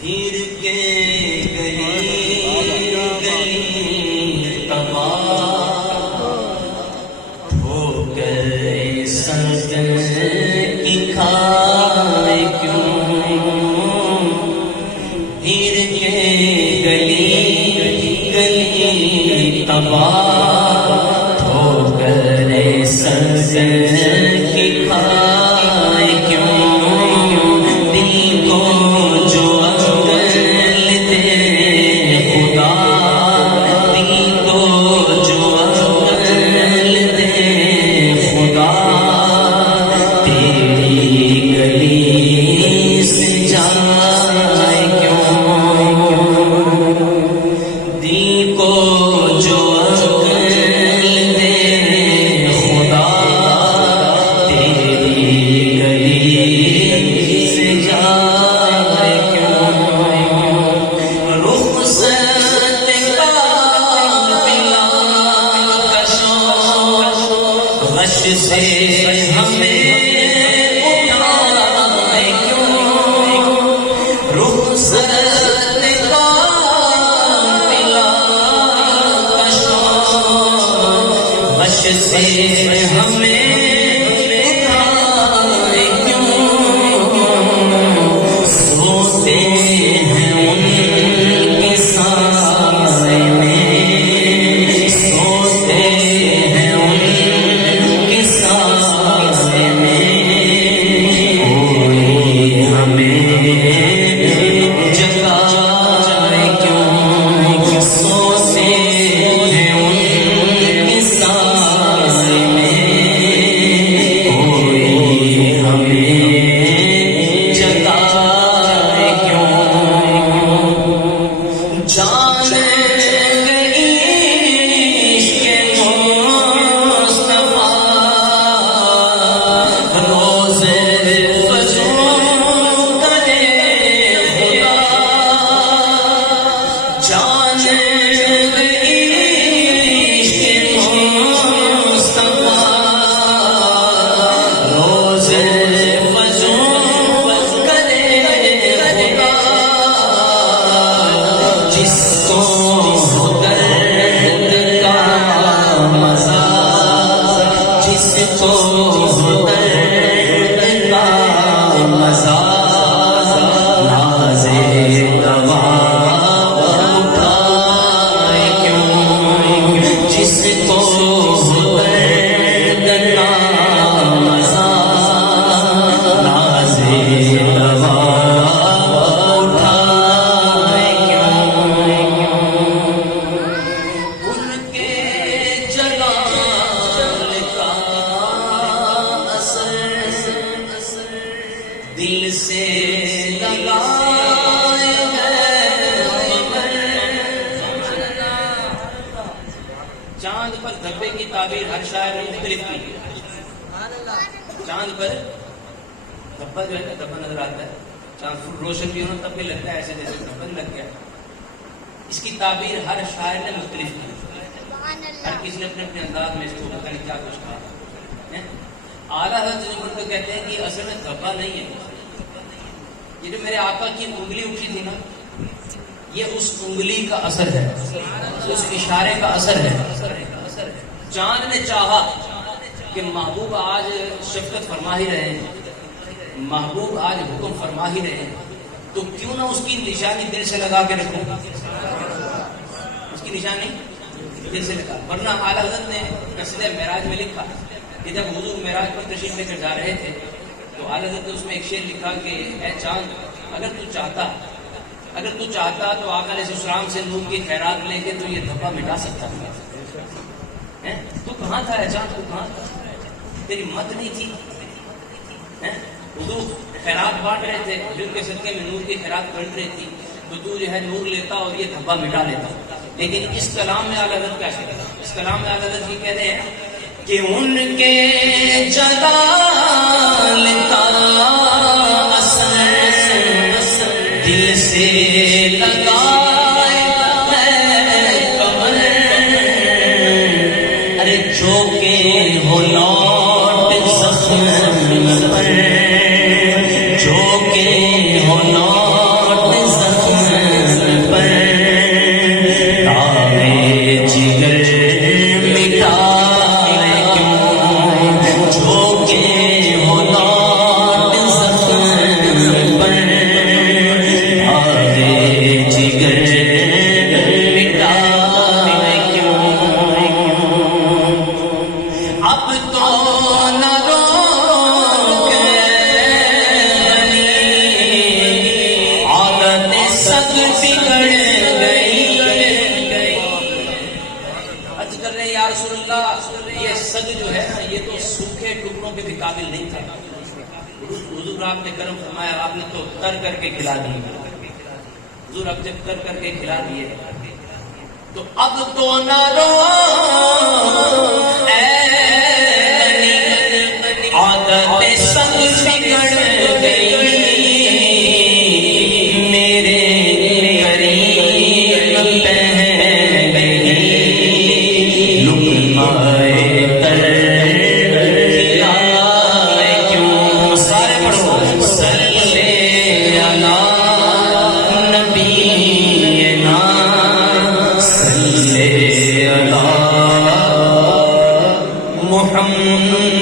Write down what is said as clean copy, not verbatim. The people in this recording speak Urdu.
پھر کے گلی گلی تباہ ہو کر سنگ کی کھائے کیوں، پھر کے گلی گلی تباہ ہو کر سنگ کی کھائے کیوں، دل کو جو سے ہمیں اٹھائے کیوں، رخصت کا پلا کشو، بش سے ہمیں اٹھائے کیوں، سوتے ہیں ان کے سائے میں، سوتے ہیں ان کے سائے میں، کوئی ہمیں جگائے کیوں، سوتے ہیں ان کے سائے میں، کوئی ہمیں جگائے کیوں، جان گئی عشق مصطفیٰ روز فجر کرے خدا، جان گئی عشق مصطفیٰ روز فجر کرے خدا، جس کو درد کا مزہ، جس کو درد کا مزہ، ناز دوا اٹھائے کیوں، جس کو درد کا مزہ، ناز دوا اٹھائے کیوں، ان کے جلال کا اثر دل سے لگائے ہے مگر، چاند پر دھبے کی تعبیر ہر شاعر نے مختلف کی ہے، چاند پر دھبا جو ہے نا، دھبا نظر آتا ہے، چاند فل روشن بھی ہونا تب بھی لگتا ہے ایسے جیسے دھبا لگ گیا، اس کی تعبیر ہر شاعر نے مختلف کی، ہر کسی نے اپنے اپنے انداز میں اس کو پتہ نہیں کیا کچھ کہا۔ اعلیٰ حضرت تو کہتے ہیں کہ اصل میں دھبا نہیں ہے، یہ جو میرے آقا کی انگلی اٹھی تھی نا، یہ اس انگلی کا اثر ہے، اس اشارے کا اثر ہے۔ چاند نے چاہا کہ محبوب آج شفقت فرما ہی رہے ہیں، محبوب آج حکم فرما ہی رہے ہیں، تو کیوں نہ اس کی نشانی دل سے لگا کے رکھوں، اس کی نشانی دل سے لگا، ورنہ اعلیٰ حضرت نے قصیدہ معراج میں لکھا کہ جب حضور معراج پر تشریف لے کر جا رہے تھے تو اعلیٰ حضرت نے اس میں ایک شعر لکھا کہ اے چاند اگر تو چاہتا تو آقا علیہ السلام سے نور کی خیرات لے کے تو یہ دھبا مٹا سکتا تھا، تو کہاں تھا اے چاند، تو کہاں تھا، تیری مت نہیں تھی، حضور خیرات بانٹ رہے تھے، جن کے صدقے میں نور کی خیرات بنٹ رہی تھی، تو جو ہے نور لیتا اور یہ دھبا مٹا لیتا۔ لیکن اس کلام میں اعلیٰ حضرت کیا کہتے ہیں، اس کلام میں اعلیٰ حضرت یہ کہتے ہیں کہ ان کے جلال کا اثر دل سے لگائے ہے کمر، ارے جو کہ ہو لوٹ زخم پر، جو کہ ہو لوٹ زخم سگ بگڑ گئی. عرض کر رہے ہیں یا رسول اللہ یہ سگ جو ہے نا یہ تو سوکھے ٹکڑوں کے بھی قابل نہیں تھا. حضور آپ نے کرم فرمایا آپ نے تو تر کر کے کھلا دی. حضور اب جب تر کر کے کھلا دیے تو اب تو نہ رو اے عادت سگ بگڑ گئی میرے قریب پہن گئی لقمائے تر کھلائے کیوں. سارے پڑھو صلی علی نبینا صلی علی محمد